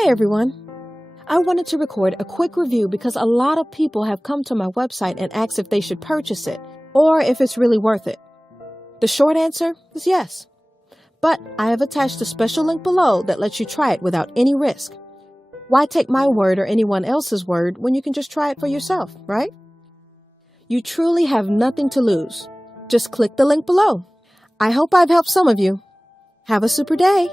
Hey everyone! I wanted to record a quick review because a lot of people have come to my website and asked if they should purchase it or if it's really worth it. The short answer is yes. But I have attached a special link below that lets you try it without any risk. Why take my word or anyone else's word when you can just try it for yourself, right? You truly have nothing to lose. Just click the link below. I hope I've helped some of you. Have a super day!